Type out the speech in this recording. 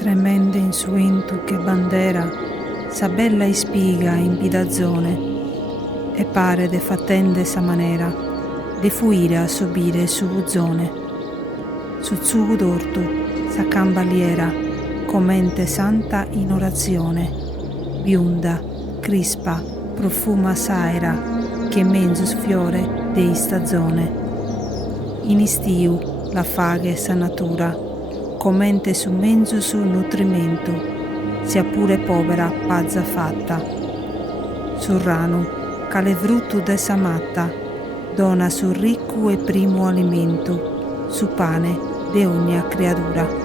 Tremende in su entu che bandera, sa bella ISPIGA in bidazzone, e parede fatende sa manera, de fuire a subire su puzzone. Su zugu tortu, sa camba liera, comente santa in orazione. Biunda, crispa, profuma saera, che menzus fiore de istazone. In istiu la faghe sa natura, comente su menzus nutrimento, sia pure povera pazza fatta. Sul ranu, cale frutto de sa matta, dona sul ricco e primo alimento, su pane de ogni creatura.